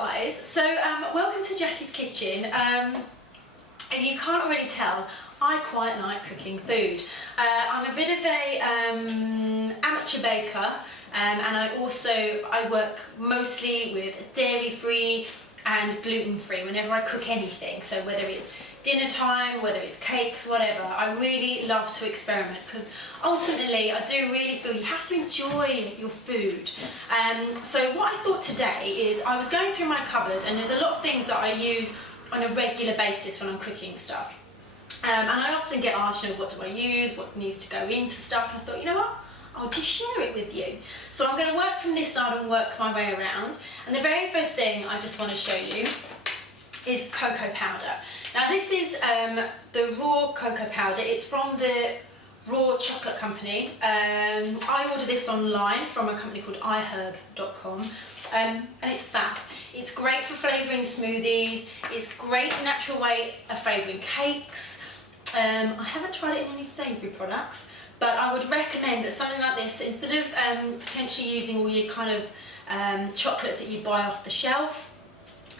guys, so welcome to Jackie's Kitchen. If you can't already tell, I quite like cooking food. I'm a bit of a amateur baker, and I work mostly with dairy-free and gluten-free whenever I cook anything. So whether it's dinner time, whether it's cakes, whatever, I really love to experiment because ultimately I do really feel you have to enjoy your food. So what I thought today is I was going through my cupboard, and there's a lot of things that I use on a regular basis when I'm cooking stuff. And I often get asked, you know, what do I use, what needs to go into stuff, and I thought, you know what, I'll just share it with you. So I'm going to work from this side and work my way around. And the very first thing I just want to show you is cocoa powder. Now this is the raw cocoa powder. It's from the Raw Chocolate Company. I ordered this online from a company called iherb.com, and it's fab. It's great for flavouring smoothies. It's great natural way of flavouring cakes. I haven't tried it in any savoury products, but I would recommend that something like this, instead of potentially using all your kind of chocolates that you buy off the shelf,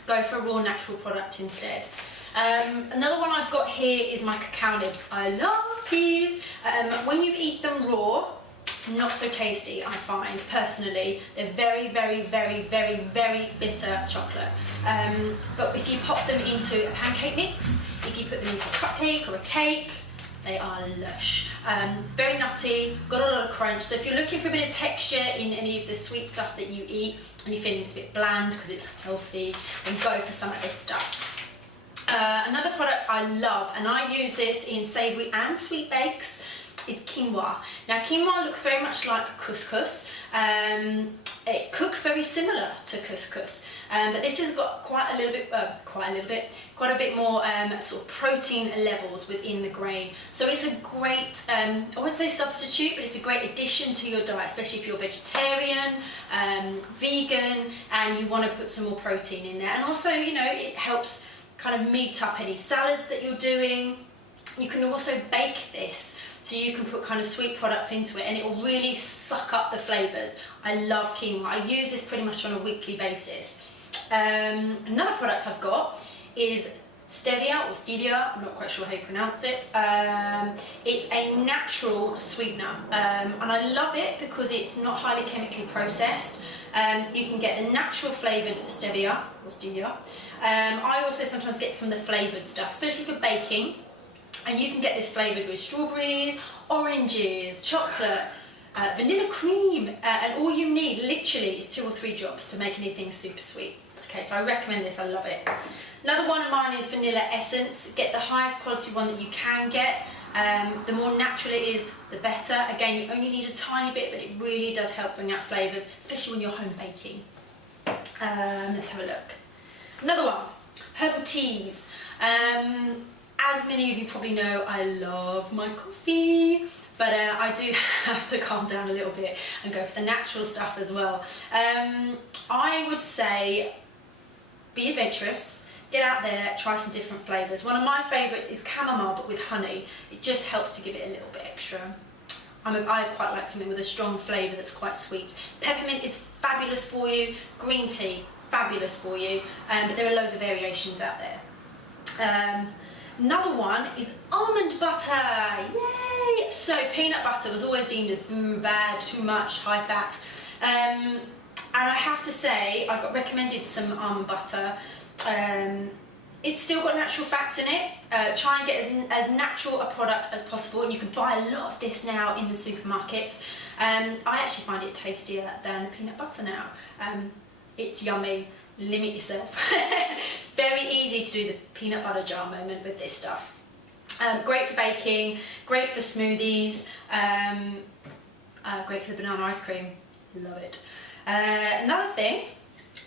go for a raw natural product instead. Another one I've got here is my cacao nibs. I love these. When you eat them raw, not so tasty, I find, personally. They're very, very, very, very, very bitter chocolate. But if you pop them into a pancake mix, if you put them into a cupcake or a cake, they are lush. Very nutty, got a lot of crunch. So if you're looking for a bit of texture in any of the sweet stuff that you eat, and you're feeling it's a bit bland because it's healthy, then go for some of this stuff. Another product I love, and I use this in savoury and sweet bakes, is quinoa. Now quinoa looks very much like couscous. It cooks very similar to couscous, but this has got quite a bit more sort of protein levels within the grain. So it's a great, I wouldn't say substitute, but it's a great addition to your diet, especially if you're vegetarian, vegan, and you want to put some more protein in there. And also, you know, it helps kind of meat up any salads that you're doing. You can also bake this, so you can put kind of sweet products into it, and it will really suck up the flavours. I love quinoa. I use this pretty much on a weekly basis. Another product I've got is stevia, or stevia, I'm not quite sure how you pronounce it. It's a natural sweetener, and I love it because it's not highly chemically processed. You can get the natural flavoured stevia, or stevia. I also sometimes get some of the flavoured stuff, especially for baking. And you can get this flavoured with strawberries, oranges, chocolate, vanilla cream, and all you need literally is 2 or 3 drops to make anything super sweet. Okay, so I recommend this, I love it. Another one of mine is vanilla essence. Get the highest quality one that you can get. The more natural it is, the better. Again, you only need a tiny bit, but it really does help bring out flavours, especially when you're home baking. Let's have a look. Another one, herbal teas. As many of you probably know, I love my coffee, but I do have to calm down a little bit and go for the natural stuff as well. I would say be adventurous, get out there, try some different flavours. One of my favourites is chamomile, but with honey. It just helps to give it a little bit extra. I quite like something with a strong flavour that's quite sweet. Peppermint is fabulous for you, green tea, fabulous for you, but there are loads of variations out there. Another one is almond butter, yay! So peanut butter was always deemed as boo, bad, too much, high fat. And I have to say, I got recommended some almond butter. It's still got natural fats in it. Try and get as natural a product as possible, and you can buy a lot of this now in the supermarkets. I actually find it tastier than peanut butter now. It's yummy. Limit yourself. It's very easy to do the peanut butter jar moment with this stuff. Great for baking, great for smoothies, great for the banana ice cream, love it. Another thing,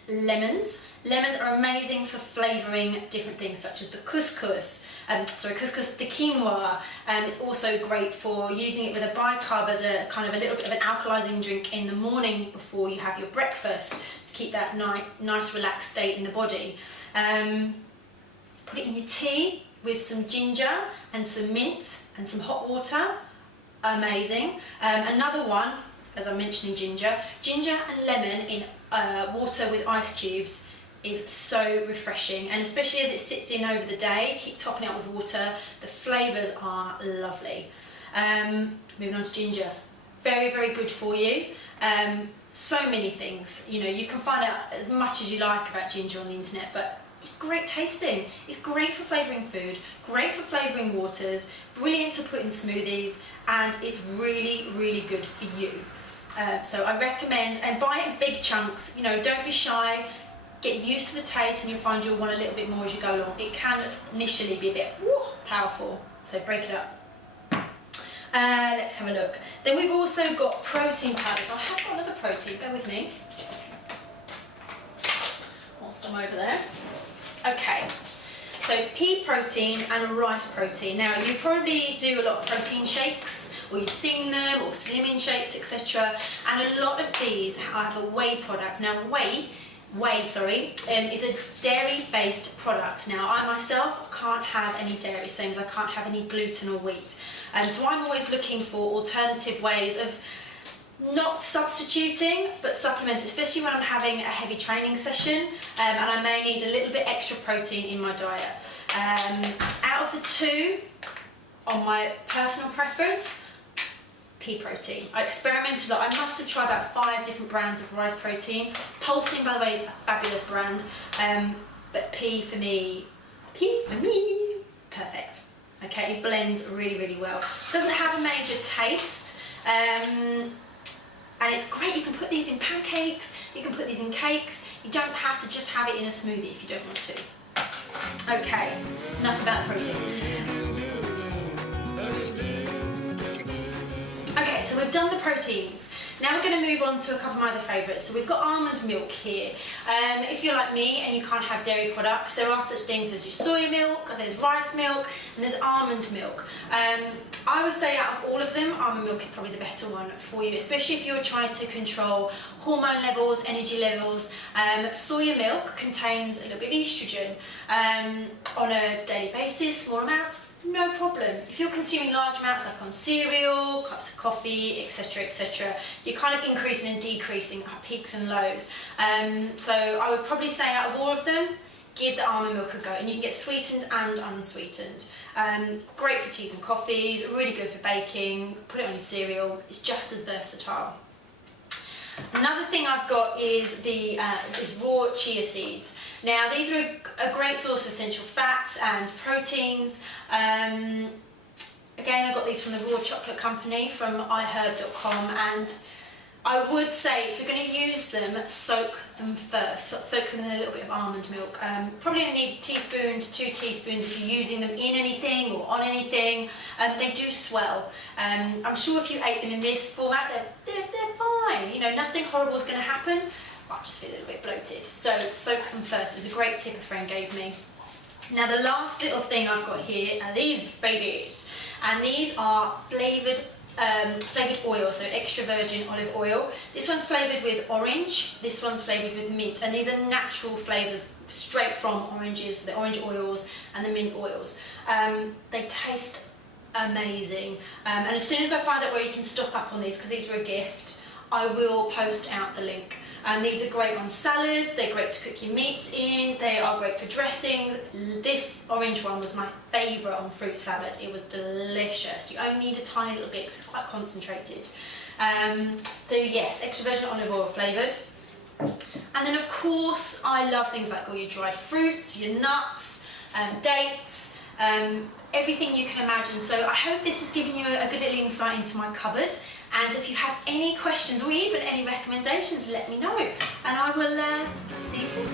lemons. Lemons are amazing for flavouring different things such as the couscous, the quinoa. It's also great for using it with a bicarb as a kind of a little bit of an alkalising drink in the morning before you have your breakfast, to keep that nice relaxed state in the body. Put it in your tea with some ginger and some mint and some hot water. Amazing. Another one, as I'm mentioning ginger and lemon in water with ice cubes. is so refreshing, and especially as it sits in over the day, keep topping it up with water. The flavours are lovely. Moving on to ginger. Very, very good for you. So many things. You know, you can find out as much as you like about ginger on the internet, but it's great tasting. It's great for flavouring food, great for flavouring waters, brilliant to put in smoothies, and it's really, really good for you. So I recommend, and buy it in big chunks. You know, don't be shy. Get used to the taste, and you'll find you'll want a little bit more as you go along. It can initially be a bit powerful, so break it up. Let's have a look. Then we've also got protein powders. I have got another protein, bear with me. Whilst I'm over there. Okay, so pea protein and rice protein. Now, you probably do a lot of protein shakes, or you've seen them, or slimming shakes, etc. And a lot of these have a whey product. Now, whey is a dairy-based product. Now, I myself can't have any dairy, same as I can't have any gluten or wheat. So I'm always looking for alternative ways of not substituting, but supplementing, especially when I'm having a heavy training session, and I may need a little bit extra protein in my diet. Out of the two, on my personal preference, pea protein. I experimented a lot. I must have tried about 5 different brands of rice protein. Pulsing, by the way, is a fabulous brand, but pea for me, perfect. Okay, it blends really, really well. Doesn't have a major taste, and it's great. You can put these in pancakes, you can put these in cakes. You don't have to just have it in a smoothie if you don't want to. Okay, it's enough about the protein. Okay, so we've done the proteins. Now we're going to move on to a couple of my other favourites. So we've got almond milk here. If you're like me and you can't have dairy products, there are such things as your soy milk, there's rice milk, and there's almond milk. I would say out of all of them, almond milk is probably the better one for you, especially if you're trying to control hormone levels, energy levels. Soya milk contains a little bit of estrogen on a daily basis, small amounts. No problem. If you're consuming large amounts, like on cereal, cups of coffee, etc., you're kind of increasing and decreasing peaks and lows. So I would probably say out of all of them, give the almond milk a go, and you can get sweetened and unsweetened. Great for teas and coffees, really good for baking, put it on your cereal, it's just as versatile. Another thing I've got is the raw chia seeds. Now, these are a great source of essential fats and proteins. Again, I got these from the Raw Chocolate Company from iherb.com, and I would say if you're going to use them, soak them first. Soak them in a little bit of almond milk. Probably only need a teaspoon to 2 teaspoons if you're using them in anything or on anything. They do swell. I'm sure if you ate them in this format, they're fine. You know, nothing horrible is going to happen. I just feel a little bit bloated. So soak them first. It was a great tip a friend gave me. Now, the last little thing I've got here are these babies, and these are flavoured oil, so extra virgin olive oil. This one's flavoured with orange, this one's flavoured with mint, and these are natural flavours straight from oranges, the orange oils and the mint oils. They taste amazing, and as soon as I find out where you can stock up on these, because these were a gift, I will post out the link. These are great on salads, they're great to cook your meats in, they are great for dressings. This orange one was my favourite on fruit salad. It was delicious. You only need a tiny little bit because it's quite concentrated. So yes, extra virgin olive oil flavoured. And then of course, I love things like all your dried fruits, your nuts, dates, everything you can imagine. So I hope this has given you a good little insight into my cupboard. And if you have any questions or even any recommendations, let me know. And I will see you soon.